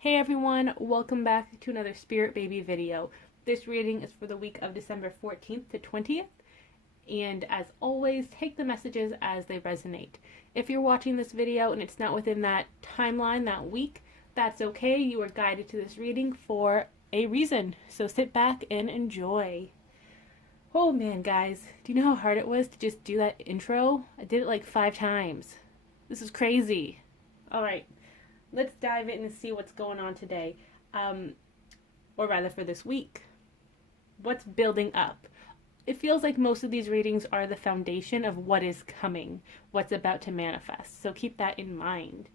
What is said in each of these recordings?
Hey everyone, welcome back to another Spirit Baby video. This reading is for the week of December 14th to 20th, and as always, take the messages as they resonate. If you're watching this video and it's not within that timeline that week, that's okay. You are guided to this reading for a reason, so sit back and enjoy. Oh man, guys, do you know how hard it was to just do that intro? I did it like 5 times. This is crazy. Alright. Let's dive in and see what's going on today, or rather for this week. What's building up? It feels like most of these readings are the foundation of what is coming, what's about to manifest, so keep that in mind.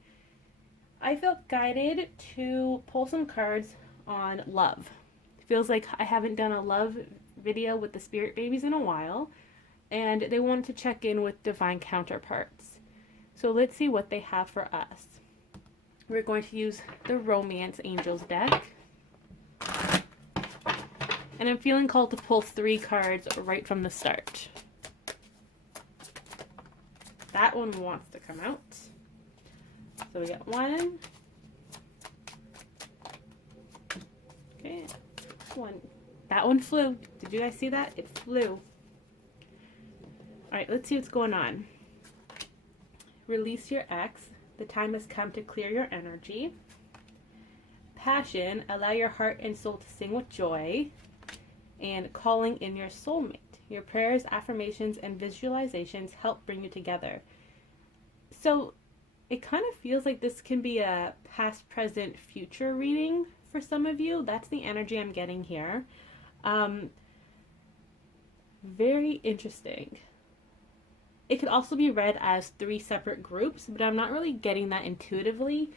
I felt guided to pull some cards on love. It feels like I haven't done a love video with the Spirit Babies in a while, and they wanted to check in with Divine Counterparts. So let's see what they have for us. We're going to use the Romance Angels deck. And I'm feeling called to pull 3 cards right from the start. That one wants to come out. So we got 1. Okay, 1. That one flew. Did you guys see that? It flew. Alright, let's see what's going on. Release your ex. The time has come to clear your energy. Passion, allow your heart and soul to sing with joy. And calling in your soulmate. Your prayers, affirmations, and visualizations help bring you together. So it kind of feels like this can be a past, present, future reading for some of you. That's the energy I'm getting here. Very interesting. It could also be read as 3 separate groups, but I'm not really getting that intuitively.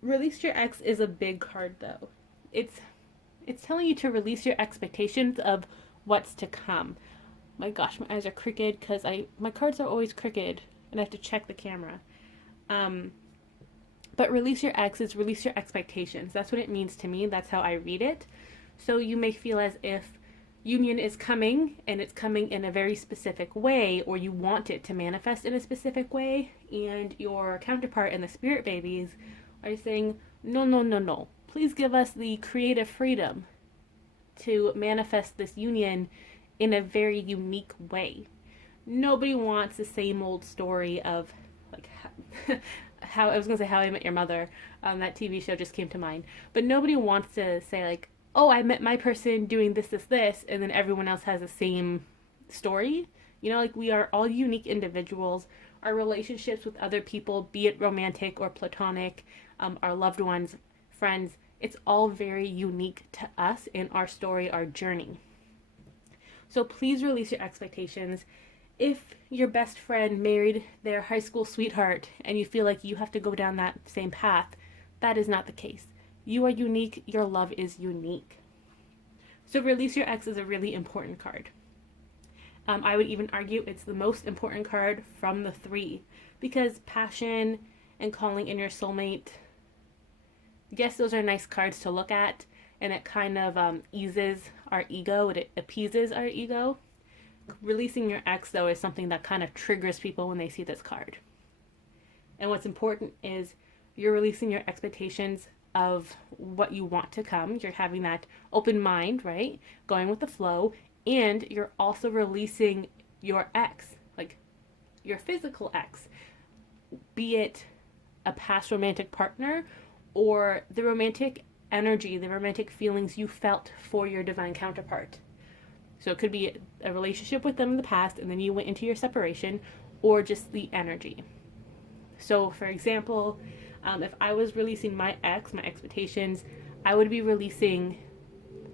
Release your ex is a big card, though. It's telling you to release your expectations of what's to come. My gosh, my eyes are crooked because my cards are always crooked, and I have to check the camera. But release your ex is release your expectations. That's what it means to me. That's how I read it. So you may feel as if union is coming, and it's coming in a very specific way, or you want it to manifest in a specific way, and your counterpart and the Spirit Babies are saying, no, no, no, no. Please give us the creative freedom to manifest this union in a very unique way. Nobody wants the same old story of, like, how I was going to say How I Met Your Mother. That TV show just came to mind. But nobody wants to say, like, oh, I met my person doing this, this, this, and then everyone else has the same story. You know, like, we are all unique individuals. Our relationships with other people, be it romantic or platonic, our loved ones, friends, it's all very unique to us in our story, our journey. So please release your expectations. If your best friend married their high school sweetheart and you feel like you have to go down that same path, that is not the case. You are unique. Your love is unique. So release your ex is a really important card. I would even argue it's the most important card from the 3, because passion and calling in your soulmate, yes, those are nice cards to look at, and it kind of eases our ego. It appeases our ego. Releasing your ex, though, is something that kind of triggers people when they see this card. And what's important is you're releasing your expectations of what you want to come. You're having that open mind, right? Going with the flow. And you're also releasing your ex, like your physical ex, be it a past romantic partner or the romantic energy, the romantic feelings you felt for your divine counterpart. So it could be a relationship with them in the past and then you went into your separation, or just the energy. So for example, if I was releasing my ex, my expectations, I would be releasing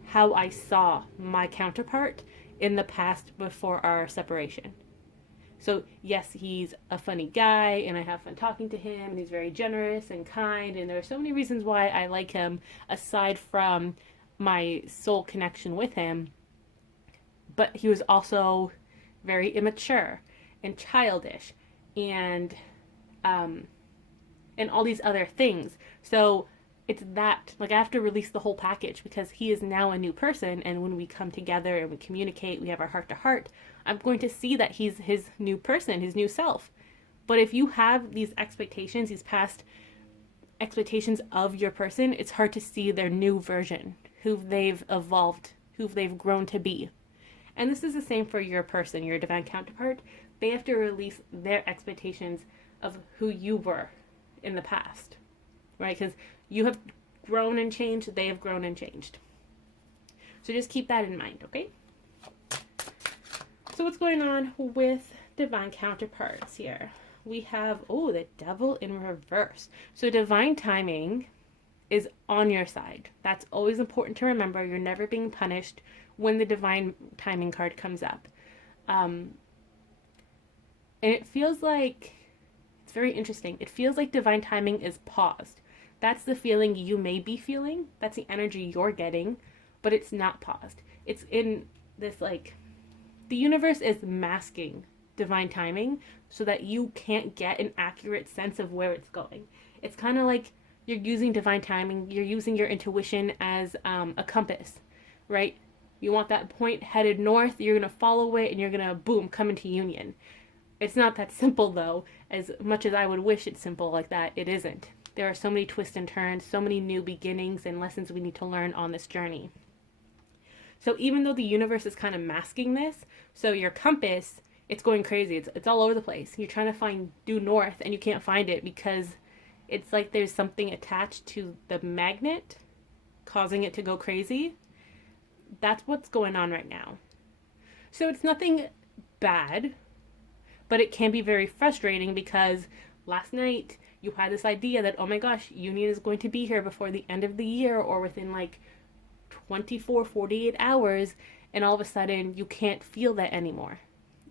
how I saw my counterpart in the past before our separation. So yes, he's a funny guy and I have fun talking to him, and he's very generous and kind, and there are so many reasons why I like him aside from my soul connection with him. But he was also very immature and childish and all these other things. So it's that, like, I have to release the whole package because he is now a new person, and when we come together and we communicate, we have our heart to heart, I'm going to see that he's his new person, his new self. But if you have these expectations, these past expectations of your person, it's hard to see their new version, who they've evolved, who they've grown to be. And this is the same for your person, your divine counterpart. They have to release their expectations of who you were in the past, right? Because you have grown and changed, they have grown and changed. So just keep that in mind, okay? So what's going on with divine counterparts here? We have, the devil in reverse. So divine timing is on your side. That's always important to remember. You're never being punished when the divine timing card comes up. And it feels like, it's very interesting. It feels like divine timing is paused. That's the feeling you may be feeling. That's the energy you're getting, but it's not paused. It's in this, like, the universe is masking divine timing so that you can't get an accurate sense of where it's going. It's kind of like you're using divine timing, you're using your intuition as a compass, right? You want that point headed north, you're going to follow it, and you're going to, boom, come into union. It's not that simple, though. As much as I would wish it's simple like that, it isn't. There are so many twists and turns, so many new beginnings and lessons we need to learn on this journey. So even though the universe is kind of masking this, so your compass, it's going crazy. It's all over the place. You're trying to find due north and you can't find it because it's like there's something attached to the magnet causing it to go crazy. That's what's going on right now. So it's nothing bad, but it can be very frustrating because last night you had this idea that, oh my gosh, union is going to be here before the end of the year or within like 24, 48 hours, and all of a sudden you can't feel that anymore.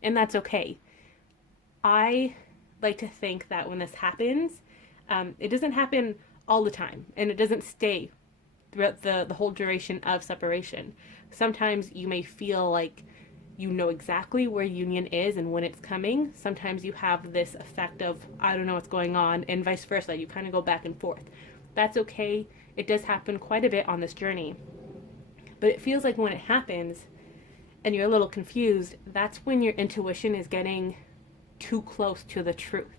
And that's okay. I like to think that when this happens, it doesn't happen all the time, and it doesn't stay throughout the whole duration of separation. Sometimes you may feel like you know exactly where union is and when it's coming. Sometimes you have this effect of, I don't know what's going on, and vice versa. You kind of go back and forth. That's okay. It does happen quite a bit on this journey. But it feels like when it happens and you're a little confused, that's when your intuition is getting too close to the truth,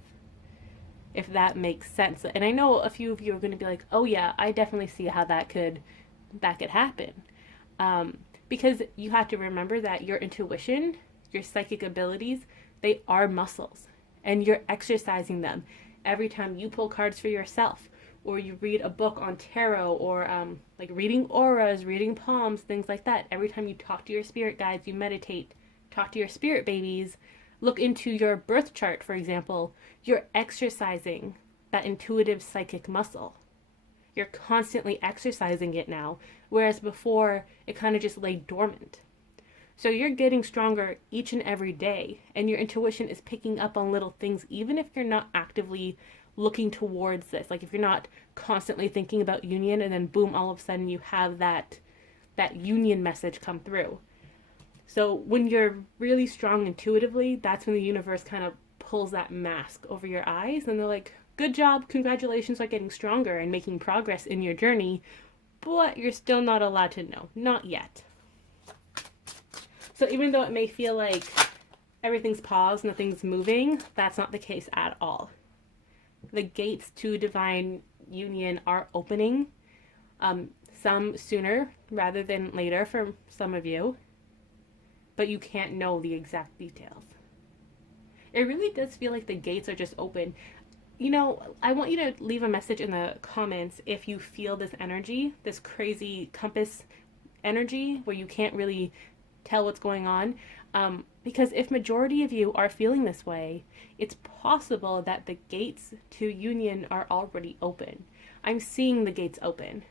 if that makes sense. And I know a few of you are going to be like, oh yeah, I definitely see how that could happen. Because you have to remember that your intuition, your psychic abilities, they are muscles, and you're exercising them every time you pull cards for yourself, or you read a book on tarot, or like reading auras, reading palms, things like that. Every time you talk to your spirit guides, you meditate, talk to your spirit babies, look into your birth chart, for example, you're exercising that intuitive psychic muscle. You're constantly exercising it now, whereas before it kind of just lay dormant. So you're getting stronger each and every day, and your intuition is picking up on little things, even if you're not actively looking towards this. Like if you're not constantly thinking about union, and then boom, all of a sudden you have that union message come through. So when you're really strong intuitively, that's when the universe kind of pulls that mask over your eyes, and they're like, good job, congratulations on getting stronger and making progress in your journey, but you're still not allowed to know. Not yet. So even though it may feel like everything's paused, nothing's moving, that's not the case at all. The gates to divine union are opening, some sooner rather than later for some of you, but you can't know the exact details. It really does feel like the gates are just open. You know, I want you to leave a message in the comments if you feel this energy, this crazy compass energy where you can't really tell what's going on. Because if majority of you are feeling this way, it's possible that the gates to union are already open. I'm seeing the gates open.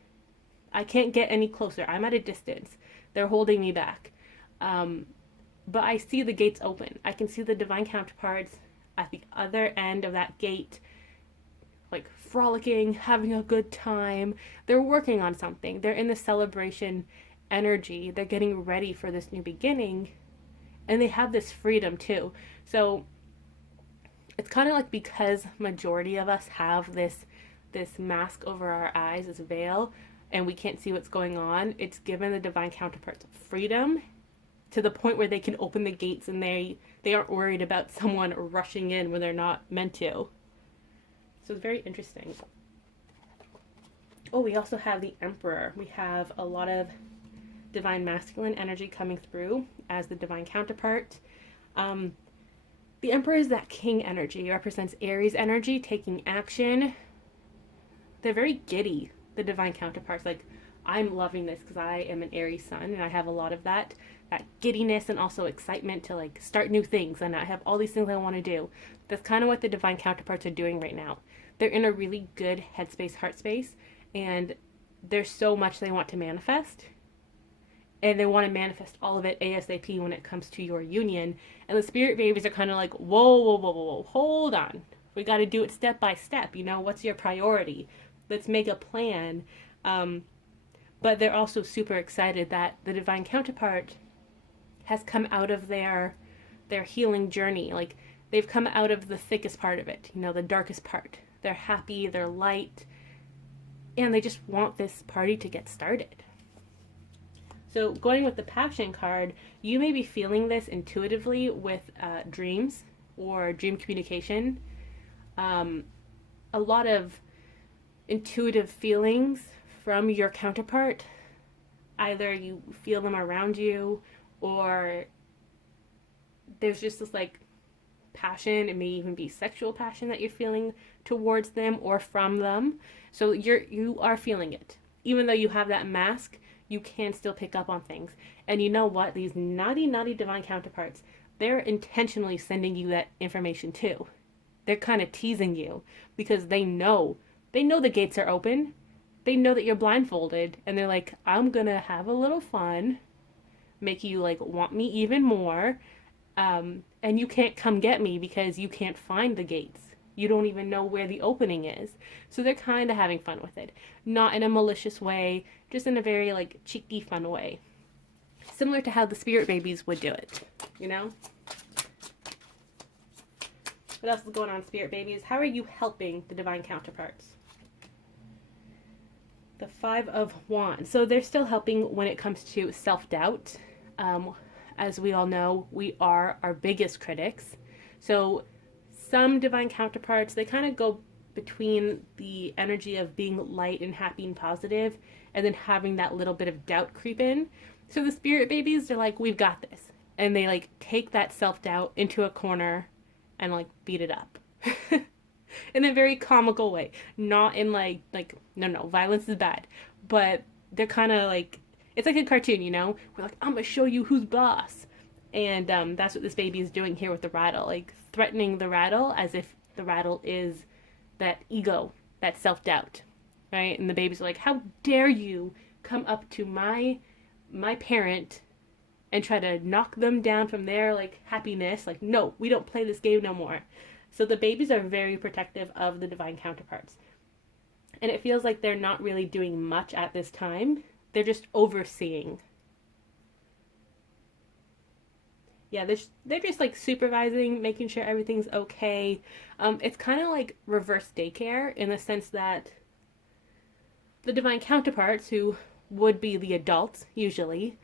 I can't get any closer. I'm at a distance. They're holding me back. But I see the gates open. I can see the divine counterparts at the other end of that gate, like frolicking, having a good time. They're working on something. They're in the celebration energy. They're getting ready for this new beginning. And they have this freedom too. So it's kind of like, because majority of us have this mask over our eyes, this veil, and we can't see what's going on, it's given the divine counterparts freedom to the point where they can open the gates, and they aren't worried about someone rushing in when they're not meant to. So it's very interesting. Oh, we also have the Emperor. We have a lot of divine masculine energy coming through as the divine counterpart. The Emperor is that king energy. It represents Aries energy, taking action. They're very giddy, the divine counterparts. Like, I'm loving this because I am an Aries sun and I have a lot of that giddiness and also excitement to like start new things, and I have all these things I want to do. That's kind of what the divine counterparts are doing right now. They're in a really good headspace, heart space, and there's so much they want to manifest. And they want to manifest all of it ASAP when it comes to your union. And the spirit babies are kind of like, whoa, whoa, whoa, whoa, whoa, hold on. We got to do it step by step. You know, what's your priority? Let's make a plan. But they're also super excited that the divine counterpart has come out of their healing journey. Like, they've come out of the thickest part of it, you know, the darkest part. They're happy, they're light, and they just want this party to get started. So going with the Passion card, you may be feeling this intuitively with dreams or dream communication. A lot of intuitive feelings from your counterpart. Either you feel them around you, or there's just this like passion. It may even be sexual passion that you're feeling towards them or from them. So you are feeling it. Even though you have that mask, you can still pick up on things. And you know what? These naughty, naughty divine counterparts, they're intentionally sending you that information too. They're kind of teasing you because they know the gates are open. They know that you're blindfolded, and they're like, I'm gonna have a little fun, make you like want me even more, and you can't come get me because you can't find the gates. You don't even know where the opening is. So they're kind of having fun with it. Not in a malicious way, just in a very like cheeky, fun way. Similar to how the spirit babies would do it, you know? What else is going on, spirit babies? How are you helping the divine counterparts? The Five of Wands. So they're still helping when it comes to self-doubt. As we all know, we are our biggest critics. So some divine counterparts, they kind of go between the energy of being light and happy and positive, and then having that little bit of doubt creep in. So the spirit babies, they're like, we've got this. And they like take that self-doubt into a corner and like beat it up. In a very comical way. Not in like, no, violence is bad. But they're kind of like, it's like a cartoon, you know? We're like, I'm going to show you who's boss. And that's what this baby is doing here with the rattle. Like, threatening the rattle as if the rattle is that ego, that self-doubt, right? And the babies are like, how dare you come up to my parent and try to knock them down from their, like, happiness. Like, no, we don't play this game no more. So the babies are very protective of the divine counterparts. And it feels like they're not really doing much at this time. They're just overseeing. Yeah, they're just like supervising, making sure everything's okay. It's kind of like reverse daycare in the sense that the divine counterparts, who would be the adults usually,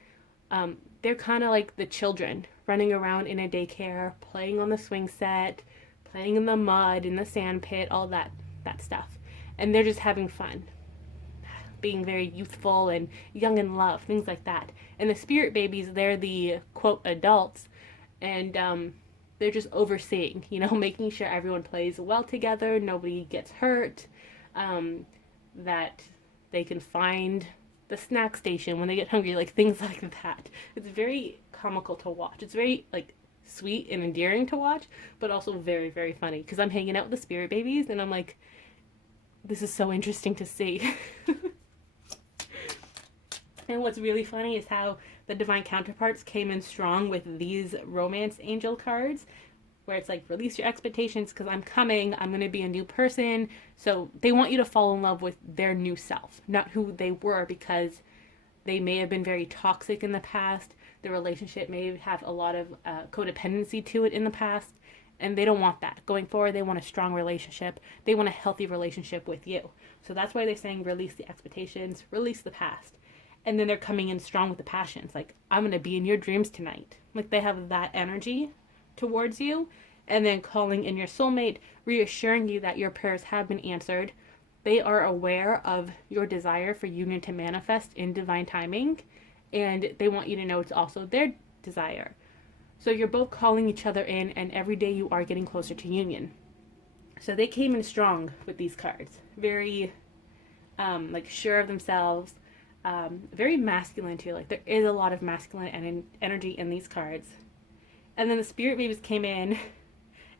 they're kind of like the children running around in a daycare, playing on the swing set, playing in the mud, in the sand pit, all that stuff. And they're just having fun, being very youthful and young in love, things like that. And the spirit babies, they're the, quote, adults, and they're just overseeing, you know, making sure everyone plays well together, nobody gets hurt, that they can find the snack station when they get hungry, like things like that. It's very comical to watch. It's very, like, sweet and endearing to watch, but also very, very funny, because I'm hanging out with the spirit babies, and I'm like, this is so interesting to see. And what's really funny is how the divine counterparts came in strong with these romance angel cards, where it's like, release your expectations because I'm coming, I'm going to be a new person. So they want you to fall in love with their new self, not who they were, because they may have been very toxic in the past. The relationship may have a lot of codependency to it in the past, and they don't want that. Going forward, they want a strong relationship. They want a healthy relationship with you. So that's why they're saying release the expectations, release the past. And then they're coming in strong with the passions. Like, I'm going to be in your dreams tonight. Like, they have that energy towards you. And then calling in your soulmate, reassuring you that your prayers have been answered, they are aware of your desire for union to manifest in divine timing, and they want you to know it's also their desire. So you're both calling each other in, and every day you are getting closer to union. So they came in strong with these cards, very like sure of themselves, very masculine too. Like there is a lot of masculine energy in these cards. And then the spirit babies came in,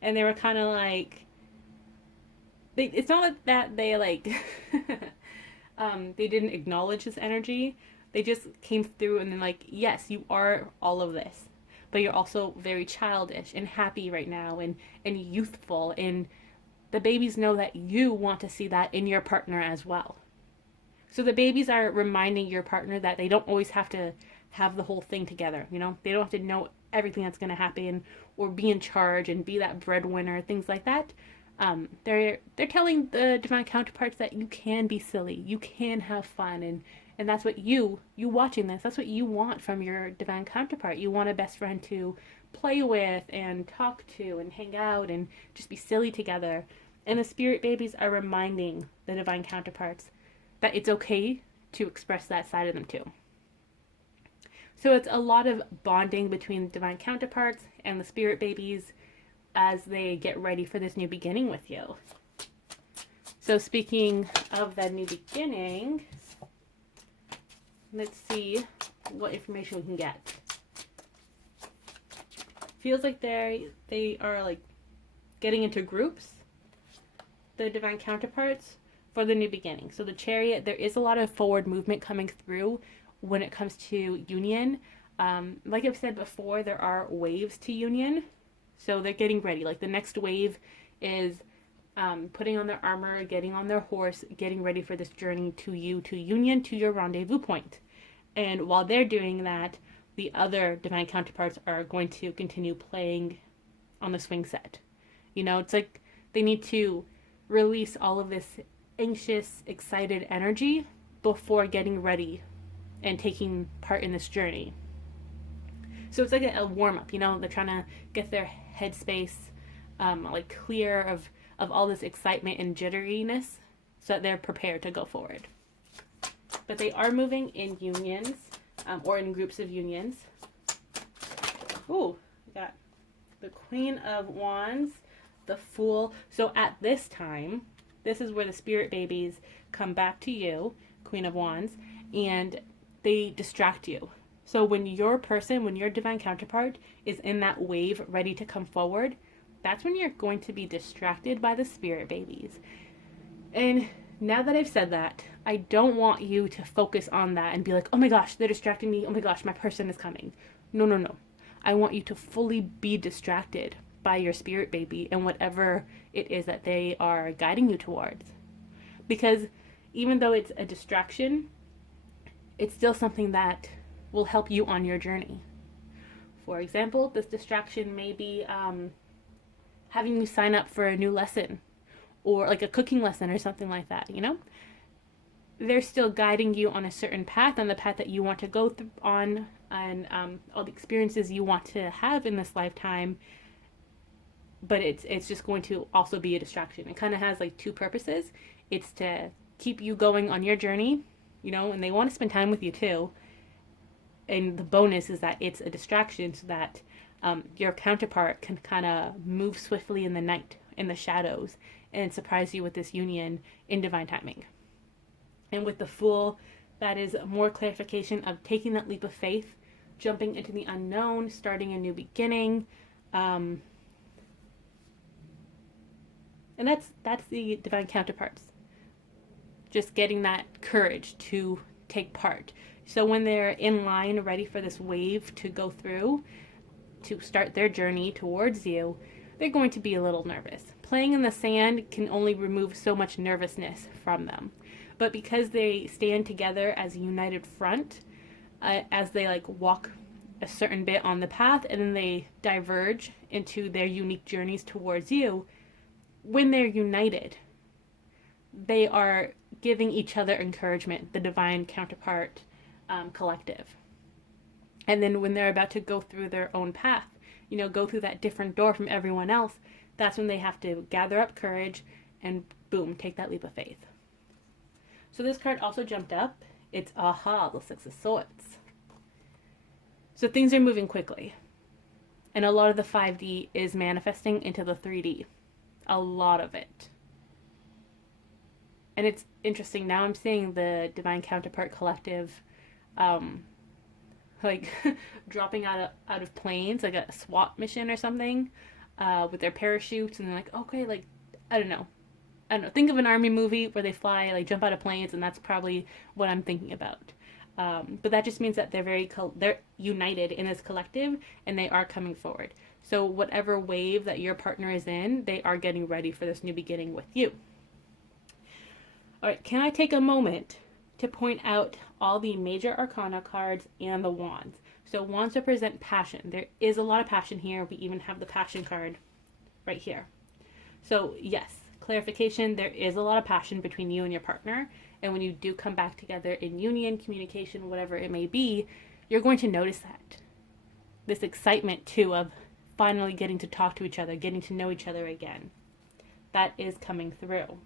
and they were kind of like, it's not that they like they didn't acknowledge this energy. They just came through and then like, yes, you are all of this, but you're also very childish and happy right now, and youthful, and the babies know that you want to see that in your partner as well. So the babies are reminding your partner that they don't always have to have the whole thing together, you know? They don't have to know everything that's going to happen or be in charge and be that breadwinner, things like that. They're telling the divine counterparts that you can be silly, you can have fun, and that's what you watching this, that's what you want from your divine counterpart. You want a best friend to play with and talk to and hang out and just be silly together. And the spirit babies are reminding the divine counterparts that it's okay to express that side of them too. So it's a lot of bonding between divine counterparts and the spirit babies as they get ready for this new beginning with you. So speaking of that new beginning, let's see what information we can get. Feels like they are like getting into groups, the divine counterparts, for the new beginning. So the Chariot, there is a lot of forward movement coming through when it comes to union. Like I've said before, there are waves to union. So they're getting ready. Like the next wave is putting on their armor, getting on their horse, getting ready for this journey to union, to your rendezvous point. And while they're doing that, the other divine counterparts are going to continue playing on the swing set. You know, it's like they need to release all of this anxious, excited energy before getting ready and taking part in this journey. So it's like a warm-up, you know, they're trying to get their headspace like clear of all this excitement and jitteriness so that they're prepared to go forward. But they are moving in unions, or in groups of unions. Ooh, we got the Queen of Wands, the Fool. So at this time, this is where the spirit babies come back to you, Queen of Wands, and they distract you. So when your divine counterpart is in that wave ready to come forward, that's when you're going to be distracted by the spirit babies. And now that I've said that, I don't want you to focus on that and be like, oh my gosh, they're distracting me. Oh my gosh, my person is coming. No, no, no. I want you to fully be distracted by your spirit baby and whatever it is that they are guiding you towards. Because even though it's a distraction, it's still something that will help you on your journey. For example, this distraction may be having you sign up for a new lesson, or like a cooking lesson or something like that, you know? They're still guiding you on a certain path, on the path that you want to go on, and all the experiences you want to have in this lifetime, but it's just going to also be a distraction. It kind of has like two purposes. It's to keep you going on your journey, you know, and they want to spend time with you too. And the bonus is that it's a distraction so that your counterpart can kind of move swiftly in the night, in the shadows, and surprise you with this union in divine timing. And with the Fool, that is more clarification of taking that leap of faith, jumping into the unknown, starting a new beginning. And that's the divine counterparts. Just getting that courage to take part. So when they're in line, ready for this wave to go through, to start their journey towards you, they're going to be a little nervous. Playing in the sand can only remove so much nervousness from them. But because they stand together as a united front, as they like walk a certain bit on the path and then they diverge into their unique journeys towards you, when they're united, they are giving each other encouragement, the divine counterpart collective. And then when they're about to go through their own path, you know, go through that different door from everyone else, that's when they have to gather up courage and boom, take that leap of faith. So this card also jumped up. It's aha, the Six of Swords. So things are moving quickly. And a lot of the 5D is manifesting into the 3D. A lot of it. And it's interesting. Now I'm seeing the Divine Counterpart Collective like dropping out of planes, like a SWAT mission or something, with their parachutes, and they're like, okay, like, I don't know. Think of an army movie where they fly, like jump out of planes, and that's probably what I'm thinking about. But that just means that they're united in this collective, and they are coming forward. So whatever wave that your partner is in, they are getting ready for this new beginning with you. All right, can I take a moment to point out all the major arcana cards and the wands? So wands represent passion. There is a lot of passion here. We even have the passion card right here. So yes, clarification, there is a lot of passion between you and your partner. And when you do come back together in union, communication, whatever it may be, you're going to notice that. This excitement too of finally getting to talk to each other, getting to know each other again. That is coming through.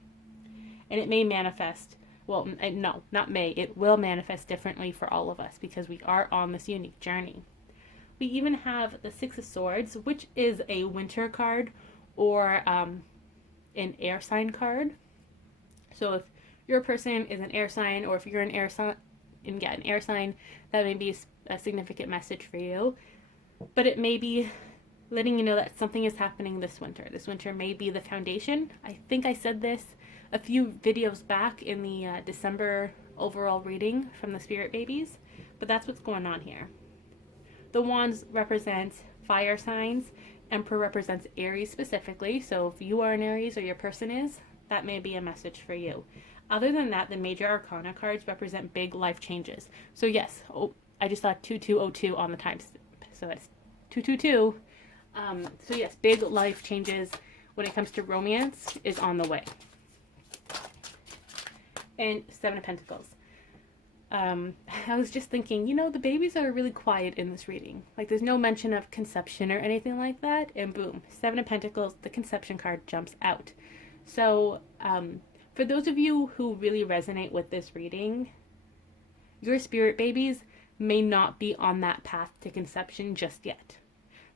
And it may manifest, well, no, not may, it will manifest differently for all of us because we are on this unique journey. We even have the Six of Swords, which is a winter card or an air sign card. So if your person is an air sign, or if you're an air sign, that may be a significant message for you. But it may be letting you know that something is happening this winter. This winter may be the foundation. I think I said this a few videos back in the December overall reading from the Spirit Babies, but that's what's going on here. The wands represent fire signs. Emperor represents Aries specifically, so if you are an Aries or your person is, that may be a message for you. Other than that, the major arcana cards represent big life changes. So yes, I just saw 2202 on the timestamp, so it's 222. So yes, big life changes when it comes to romance is on the way. And Seven of Pentacles. I was just thinking, the babies are really quiet in this reading. Like, there's no mention of conception or anything like that. And boom, Seven of Pentacles, the conception card jumps out. So, for those of you who really resonate with this reading, your spirit babies may not be on that path to conception just yet.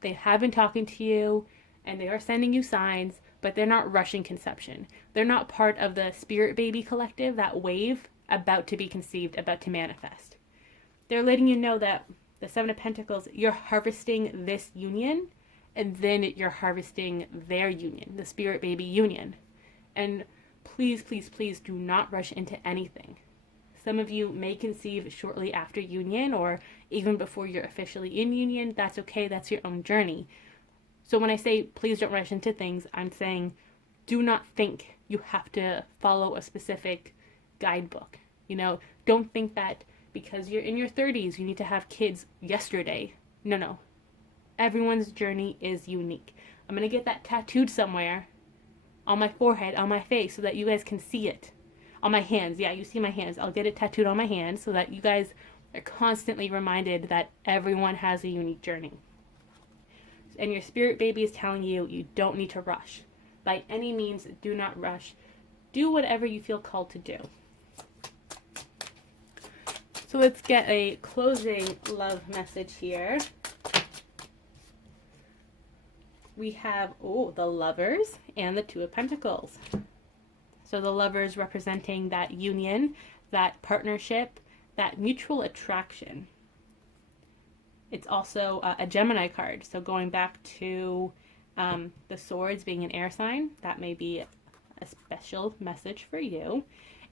They have been talking to you, and they are sending you signs, but they're not rushing conception. They're not part of the spirit baby collective, that wave about to be conceived, about to manifest. They're letting you know that the Seven of Pentacles, you're harvesting this union, and then you're harvesting their union, the spirit baby union. And please, please, please do not rush into anything. Some of you may conceive shortly after union, or even before you're officially in union. That's okay, that's your own journey. So when I say please don't rush into things, I'm saying do not think you have to follow a specific guidebook. Don't think that because you're in your 30s, you need to have kids yesterday. No. Everyone's journey is unique. I'm going to get that tattooed somewhere on my forehead, on my face, so that you guys can see it. On my hands. Yeah, you see my hands. I'll get it tattooed on my hands so that you guys are constantly reminded that everyone has a unique journey. And your spirit baby is telling you, you don't need to rush. By any means, do not rush. Do whatever you feel called to do. So let's get a closing love message here. We have, the Lovers and the Two of Pentacles. So the Lovers representing that union, that partnership, that mutual attraction. It's also a Gemini card. So going back to the Swords being an air sign, that may be a special message for you.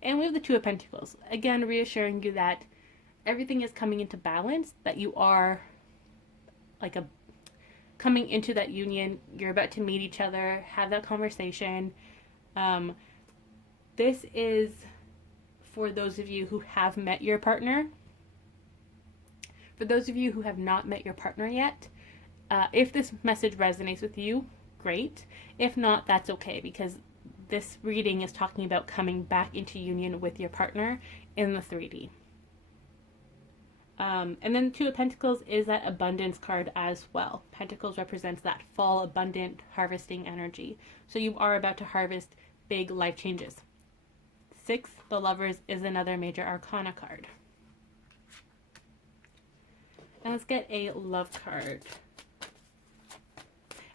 And we have the Two of Pentacles. Again, reassuring you that everything is coming into balance, that you are coming into that union. You're about to meet each other, have that conversation. This is for those of you who have met your partner. For those of you who have not met your partner yet, if this message resonates with you, great. If not, that's okay, because this reading is talking about coming back into union with your partner in the 3D. And then Two of Pentacles is that abundance card as well. Pentacles represents that fall, abundant, harvesting energy. So you are about to harvest big life changes. 6, the Lovers, is another major arcana card. And let's get a love card.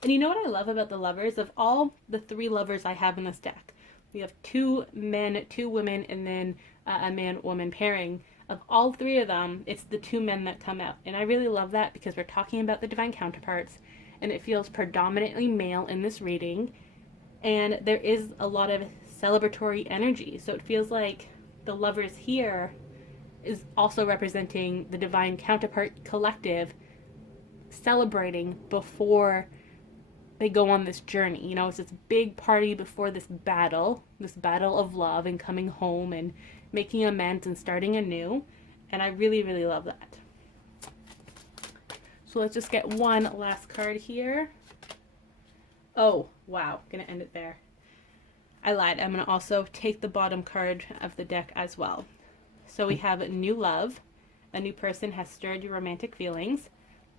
And you know what I love about the Lovers? Of all the 3 lovers I have in this deck, we have 2 men, 2 women, and then a man-woman pairing. Of all 3 of them, it's the 2 men that come out. And I really love that because we're talking about the Divine Counterparts, and it feels predominantly male in this reading. And there is a lot of celebratory energy. So it feels like the Lovers here is also representing the Divine Counterpart collective celebrating before they go on this journey. You know, it's this big party before this battle of love and coming home and making amends and starting anew. And I really, really love that. So let's just get one last card here. Oh, wow. Gonna end it there. I lied. I'm gonna also take the bottom card of the deck as well. So we have new love. A new person has stirred your romantic feelings.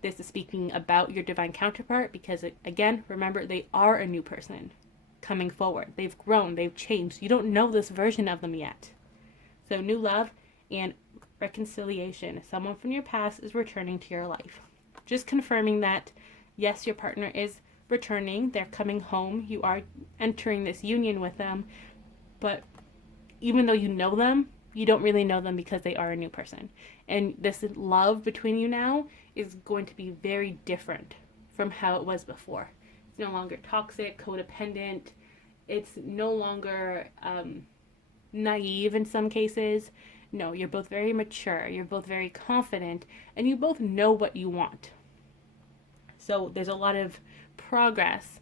This is speaking about your divine counterpart because, again, remember, they are a new person coming forward. They've grown. They've changed. You don't know this version of them yet. So new love and reconciliation. Someone from your past is returning to your life. Just confirming that, yes, your partner is returning. They're coming home. You are entering this union with them. But even though you know them, you don't really know them because they are a new person. And this love between you now is going to be very different from how it was before. It's no longer toxic, codependent. It's no longer naive in some cases. No, you're both very mature. You're both very confident. And you both know what you want. So there's a lot of progress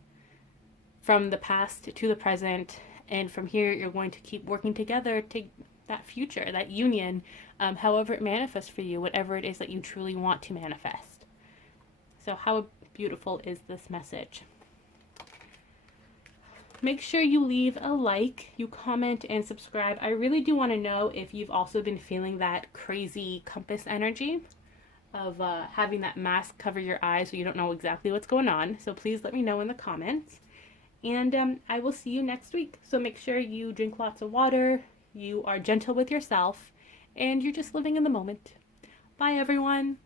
from the past to the present. And from here, you're going to keep working together to that future, that union, however it manifests for you, whatever it is that you truly want to manifest. So how beautiful is this message? Make sure you leave a like, you comment, and subscribe. I really do want to know if you've also been feeling that crazy compass energy of having that mask cover your eyes so you don't know exactly what's going on. So please let me know in the comments. And I will see you next week. So make sure you drink lots of water, you are gentle with yourself, and you're just living in the moment. Bye, everyone.